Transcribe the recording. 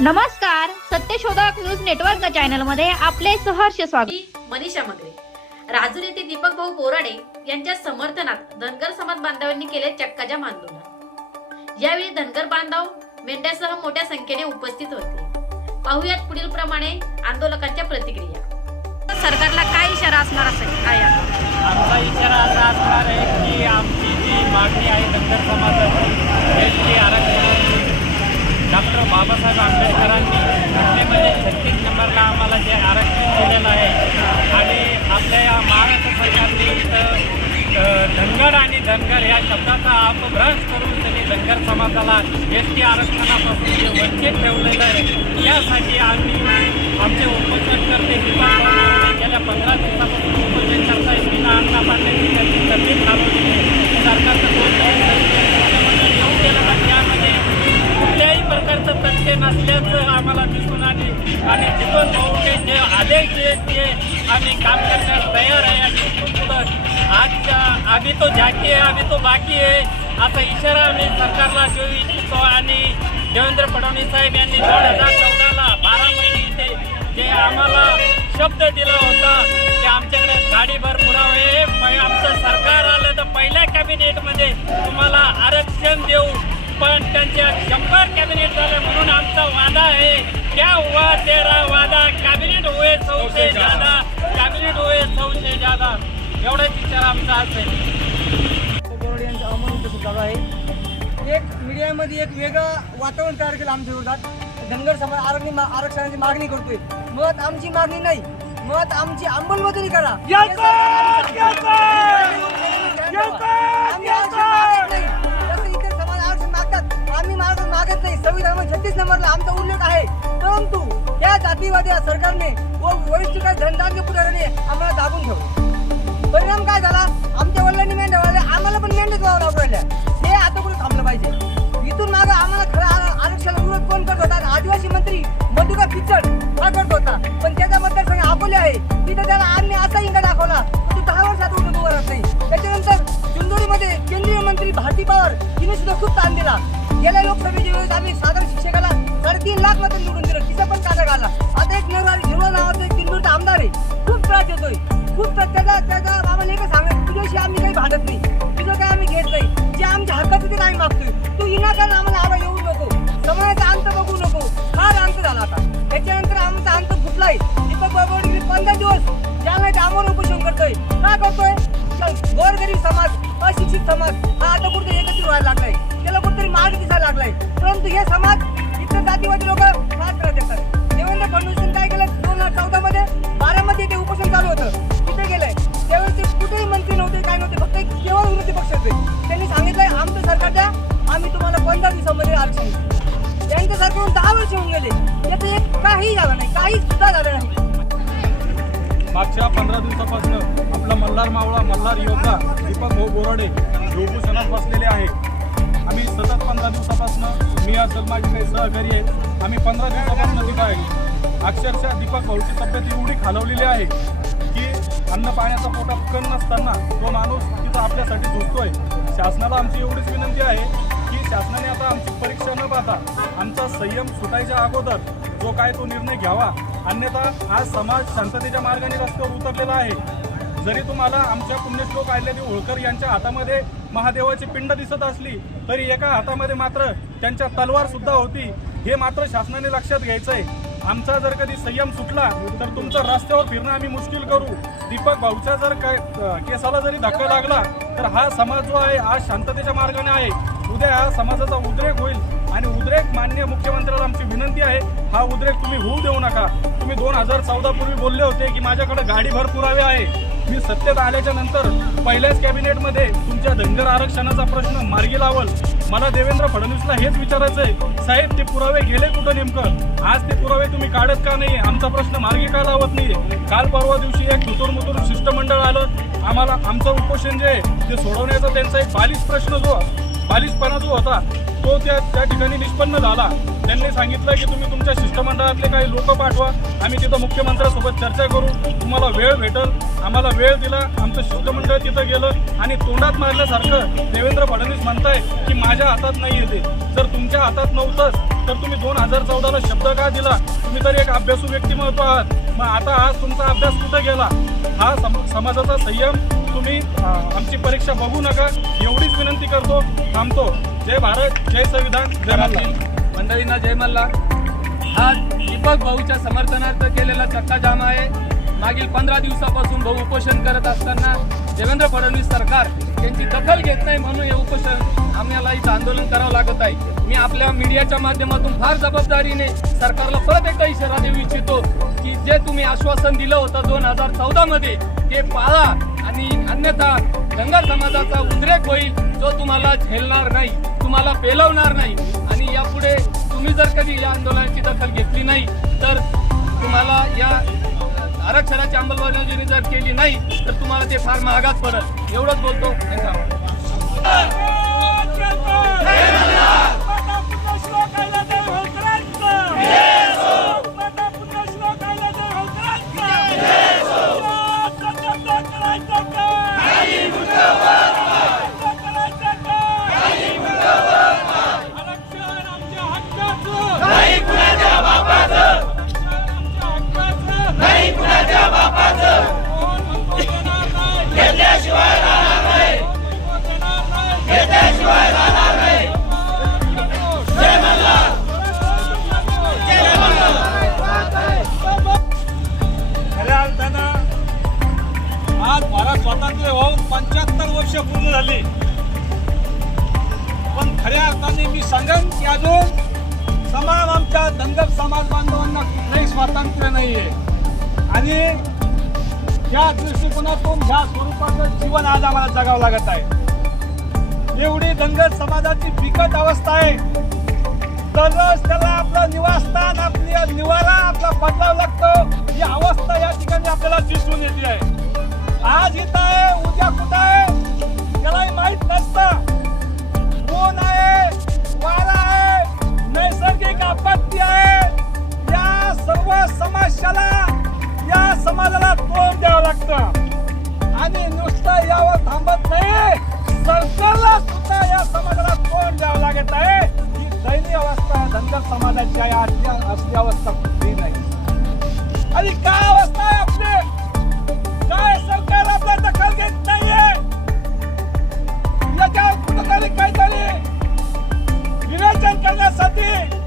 नमस्कार सत्यशोधक news network चॅनलमध्ये आपले सहर्ष स्वागत. मनीषा मगरे राजूर येथे दीपक भाऊ बोराडे यांच्या समर्थनात धनगर समाज बांधवांनी केले चक्काजाम आंदोलन. यावेळी धनगर बांधव मेंढ्यासह मोठ्या संख्येने उपस्थित होते. पाहुयात पुढील प्रमाणे आंदोलकांच्या प्रतिक्रिया. सरकारला काय इशारा असणार असेल? आहे? आता आमचा इशारा असा असणार आहे की आमची जी मागणी आहे धनगर समाजाची आरक्षणाची डॉक्टर बाबासाहेब आंबेडकरांनी घटनेमध्ये छत्तीस नंबरला आम्हाला जे आरक्षण दिलेलं आहे आणि आपल्या या महाराष्ट्र सरकारने धनगर आणि धनगर या शब्दाचा अपभ्रंश करून त्यांनी धनगर समाजाला एस टी आरक्षणापासून जे वंचित ठेवलेलं आहे यासाठी आम्ही आमचे उपोषणकर्ते करते गेल्या पंधरा दिवसापासून उपोषण करताय बिना अन्ना पाण्याची त्यांची तब्येत सरकारचं कोणत्याही येऊ केलं प्रकारचं तथ्य नसल्याचं आम्हाला दिसून आले. आणि दीपक भाऊचे जे आदेश जे ते आम्ही काम करण्यास तयार आहे. आणि पुढं आजच्या आम्ही तो झाकी आहे आम्ही तो बाकी आहे. असा इशारा आम्ही सरकारला देऊ इच्छितो. आणि देवेंद्र फडणवीस साहेब यांनी दोन हजार चौदाला बारा महिने इथे जे आम्हाला शब्द दिला होता की आमच्याकडे गाडीभर पुरावे प- आमचं सरकार आलं तर पहिल्या कॅबिनेटमध्ये तुम्हाला आरक्षण देऊ. पण त्यांच्या शंभर कॅबिनेट झाले म्हणून आमचा वादा आहे. क्या हुआ तेरा वादा? कॅबिनेट हुए सौसे ज्यादा. कॅबिनेट हुए सौसे ज्यादा. एवढाच विचार आमचा असेल. बोराडे यांचं अमोल झालं आहे. एक मीडियामध्ये एक वेगळं वातावरण तयार केलं आमच्या विरोधात. धनगर समाज आरक्षण आरक्षणाची मागणी करतोय. मत आमची मागणी नाही. मत आमची अंमलबजावणी करा. आरक्षण मागत नाही. संविधान छत्तीस नंबरला आमचा उल्लेख आहे. परंतु या जातीवादी सरकारने व वरिष्ठ काही धनदानके पुढाऱ्याने आम्हाला दाबून ठेवलं. परिणाम काय झाला? आमच्या वडिलांनी मेंढ्या वाढल्या आम्हाला पण मेंढ्या व्हावं लागू राहिल्या हे आता कुठे थांबलं पाहिजे? इथून मागं आम्हाला खरं आरक्षण विरोध कोण करत होता? आदिवासी मंत्री मधुका किचड हा करत होता. पण त्याचा मतदारसंघ अकोले आहे. तिथे त्याला आम्ही असा इंगा दाखवला तू दहा वर्षात उठून उभा राहत नाही. त्याच्यानंतर चुंदोरीमध्ये केंद्रीय मंत्री भारती पवार हिने सुद्धा खूप ताण दिला. गेल्या लोकसभेच्या वेळेस आम्ही साधारण शिक्षकाला साडेतीन लाख मात्र निवडून दिलं. तिचा पण काटा काढला. आता एक नरवारी झिरो नावाचा एक किंदूरचा आमदार आहे. खूप त्रास देतोय. खूप त्याचा त्याचा आम्हाला एकच सांगत तुझ्याशी आम्ही काही भांडत नाही. तुझं काय आम्ही घेत नाही. जे आमच्या हक्काचं ते आम्ही मागतोय. तू विनाकारण आम्हाला आवा येऊ नको. समाजाचा अंत बघू नको. फार अंत झाला आता. त्याच्यानंतर आमचा अंत फुटलाय. दीपक बाबा पंधरा दिवस ज्याला आम्हाला उपोषण करतोय. काय करतोय? गोरगरीब समाज अशिक्षित समाज हा आता कुठे एकत्र व्हायला लागलाय. त्याला कुठतरी मार्ग दिसायला लागलाय. परंतु हे समाज इतर जातीवादी लोक फार करत देतात देवेंद्र फडणवीस काय केलं? दोन हजार चौदा मध्ये बारामध्ये ते उपोषण चालू होतं. तिथे गेलंय? त्यावेळेस ते कुठेही मंत्री नव्हते काय नव्हते फक्त केवळ विरोधी पक्षाचे. त्यांनी सांगितलंय आमचं सरकार द्या आम्ही तुम्हाला पंधरा दिवसामध्ये आरक्षण देऊ. त्यांचं दहा वर्ष होऊन गेले. याचं एक काही झालं नाही काही सुद्धा झालं नाही. मागच्या पंधरा दिवसापासून आपला मल्हार मावळा मल्हार योद्धा दीपक भाऊ बोराडे उपोषणात बसलेले आहे आम्ही सतत पंधरा दिवसापासून मी असेल माझे काही सहकारी आहे आम्ही पंधरा दिवसापासून तिथं आहे. अक्षरशः दीपक भाऊची तब्येत एवढी खालवलेली आहे की अन्न पाण्याचा पोटा कण नसताना तो माणूस तिथं आपल्यासाठी झुकतोय शासनाला आमची एवढीच विनंती आहे की शासनाने आता आमची परीक्षा न पाहता आमचा संयम सुटायच्या अगोदर जो काय तो निर्णय घ्यावा. अन्यथा आज समाज शांततेच्या मार्गाने रस्त्यावर उतरलेला आहे. जरी तुम्हाला आमच्या पुण्यश्लोक आलेली होळकर यांच्या हातामध्ये महादेवाची पिंड दिसत असली तरी एका हातामध्ये मात्र त्यांच्या तलवार सुद्धा होती. हे मात्र शासनाने लक्षात घ्यायचंय. आमचा जर कधी संयम सुटला तर तुमचं रस्त्यावर फिरणं आम्ही मुश्किल करू. दीपक भाऊच्या जर काय केसाला जरी धक्का लागला तर हा समाज जो आहे आज शांततेच्या मार्गाने आहे. उद्या हा समाजाचा उद्रेक होईल. आणि उद्रेक मान्य मुख्यमंत्र्याला आमची विनंती आहे हा उद्रेक तुम्ही होऊ देऊ नका. तुम्ही दोन हजार चौदा पूर्वी बोलले होते की माझ्याकडे गाडीभर पुरावे आहे. मी सत्तेत आल्याच्यानंतर पहिल्याच कॅबिनेटमध्ये तुमच्या धनगर आरक्षणाचा प्रश्न मार्गी लावल. मला देवेंद्र फडणवीसला हेच विचारायचं आहे साहेब ते पुरावे गेले कुठं नेमकं? आज ते पुरावे तुम्ही काढत का नाही आमचा प्रश्न मार्गी का लावत नाही काल परवा दिवशी एक धुतूर शिष्टमंडळ आलं. आम्हाला आमचं उपोषण जे आहे ते सोडवण्याचा त्यांचा एक बालिश प्रश्न जो बालिशपणा जो होता तो त्या त्या ठिकाणी निष्पन्न झाला. त्यांनी सांगितलं की तुम्ही तुमच्या शिष्टमंडळातले काही लोक पाठवा. आम्ही तिथं मुख्यमंत्र्यासोबत चर्चा करू. तुम्हाला वेळ भेटल. आम्हाला वेळ दिला. आमचं शिष्टमंडळ तिथं गेलं. आणि तोंडात मारल्यासारखं देवेंद्र फडणवीस म्हणताय की माझ्या हातात नाही येते. जर तुमच्या हातात नव्हतंच तर तुम्ही दोन हजार चौदाला शब्द का दिला? तुम्ही तर एक अभ्यासू व्यक्तिमत्व आहात. मग आता आज तुमचा अभ्यास कुठं गेला? हा सम- समाजाचा संयम तुम्ही आमची परीक्षा बघू नका. एवढीच विनंती करतो थांबतो. जय भारत जय संविधान. जय मल्हार मंडळींना जय मल्हार हा दीपक भाऊच्या समर्थनार्थ केलेला चक्का जाम आहे. मागील पंधरा दिवसापासून भाऊ उपोषण करत असताना देवेंद्र फडणवीस सरकार यांची दखल घेत नाही म्हणून हे उपोषण आम्हाला इथं आंदोलन करावं लागत आहे. मी आपल्या मीडियाच्या माध्यमातून फार जबाबदारीने सरकारला परत एकदा इशारा देऊ इच्छितो की जे तुम्ही आश्वासन दिलं होतं दोन हजार चौदा मध्ये ते पाळा. आणि अन्यथा धनगर समाजाचा उद्रेक होईल जो तुम्हाला झेलणार नाही तुम्हाला पेलवणार नाही. आणि यापुढे तुम्ही जर कधी या आंदोलनाची दखल घेतली नाही तर तुम्हाला या आरक्षणाची अंमलबजावणी जर केली नाही तर तुम्हाला ते फार महागात पडत एवढंच बोलतो धन्यवाद धनगर समाज बांधवांना कुठलंही स्वातंत्र्य आहे आणि या दृष्टिकोनातून ह्या स्वरूपाचं जीवन आज आम्हाला जगावं लागत आहे. एवढी धनगर समाजाची बिकट अवस्था आहे. तरच त्याला आपलं निवासस्थान आपली निवारा आपला बदलाव लागतो. ही अवस्था या ठिकाणी आपल्याला दिसून येते आहे. आज इथं आहे उद्या कुठं आहे त्यालाही माहीत नसतं. कोण आहे वारा आहे नैसर्गिक समाजाला या समाजाला तोंड द्यावं लागतं. आणि नुसतं यावर थांबत नाही सरकारला सुद्धा या समाजाला तोंड द्यावं लागत आहे. ही दैनीय अवस्था धनगर समाजाची आहे असली अवस्था कुठली नाही. आणि काय अवस्था आहे आपली? काय सरकार आपल्या दखल घेत नाहीये? याच्यावर कुठंतरी काहीतरी विवेचन करण्यासाठी